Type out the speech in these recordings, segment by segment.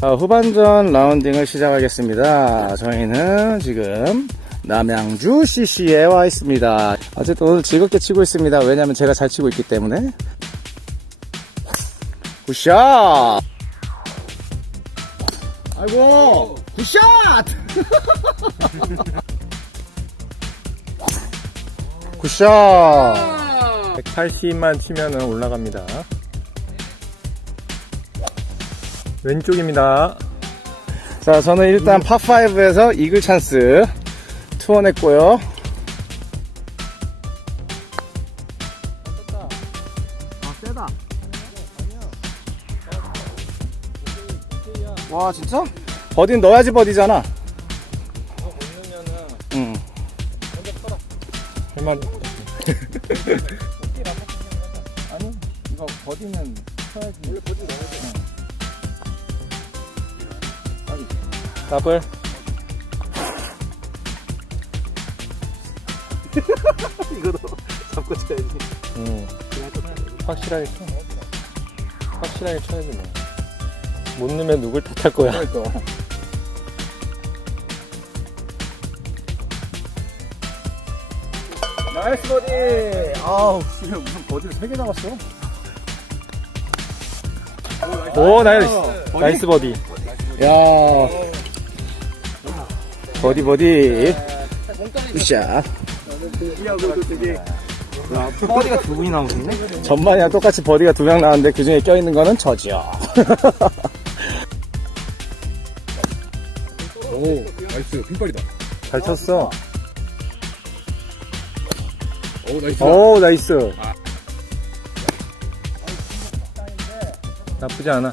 자, 후반전 라운딩을 시작하겠습니다. 저희는 지금 남양주 CC에 와 있습니다. 어쨌든 오늘 즐겁게 치고 있습니다. 왜냐면 제가 잘 치고 있기 때문에. 굿샷! 아이고, 굿샷! 굿샷! 180만 치면은 올라갑니다. 왼쪽입니다. 자, 저는 일단 파5에서 이글 찬스 투원했고요. 아, 세다. 와, 진짜? 버디는 넣어야지 버디잖아. 응. 얼마 아니, 이거 버디는 쳐야지. 원래 버디 넣어야지. 더블. 이거도 잡고 쳐야지. 음. 확실하게 쳐. 확실하게 쳐야지 뭐. 못 넣으면 누굴 탓할 거야. 그러니까. 나이스 버디. 아우, 씨, 무슨 버디를 3개 잡았어? 오, 나이스. 나이스 버디. 야. 버디 버디. 굿샷. 버디가 두 분이 나오셨네? 전반이랑 똑같이 버디가 두 명 나왔는데 그 중에 껴있는 거는 저죠. 오, 나이스. 핀발이다. 잘 쳤어. 오, 나이스. 오, 나이스. 나쁘지 않아.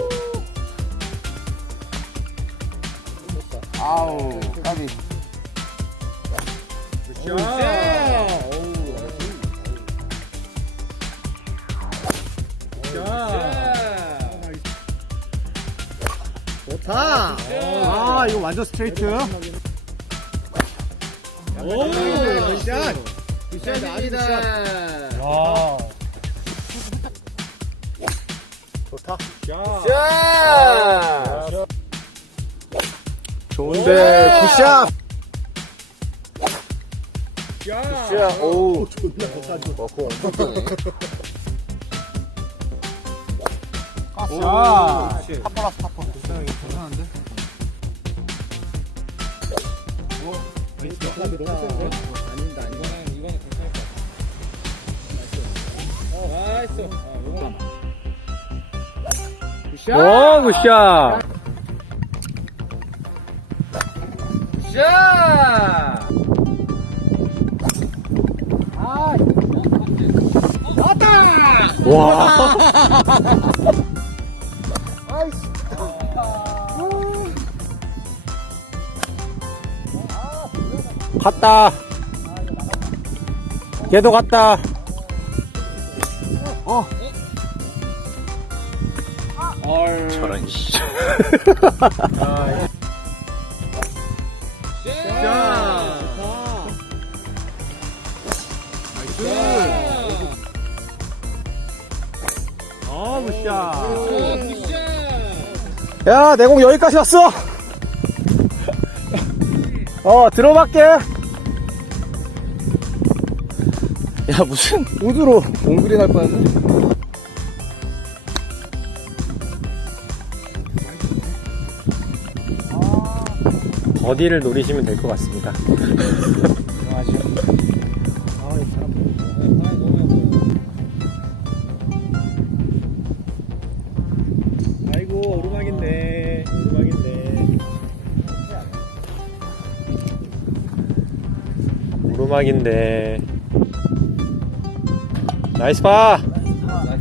아우, 까비. 좋다. 아, 이거 완전 스트레이트. 오, 굿샷. 굿샷입니다. 와. 좋다. 야. 좋은데, 굿샷. 굿샷. 오, 존나 어, 공 엄청 크네. 아, 파퍼라스 파퍼. 괜찮은데? 오, 나이스. 아닙니다, 아닙니다. 이거는, 이거는 괜찮을 것 같아. 어, 나이스. 어, 이거는. 굿샷! 오, 굿샷. 자! 아, 나왔다! 와. 아이씨. 갔다. 얘도 갔다. 어. 저런 씨. 어, 굿샷. 야, 내 공 여기까지 왔어! 어, 들어갈게! 야, 무슨, 우드로 공그리 날 뻔했네. 버디를 노리시면 될 것 같습니다. 호박인데 나이스 파! 나이스 파.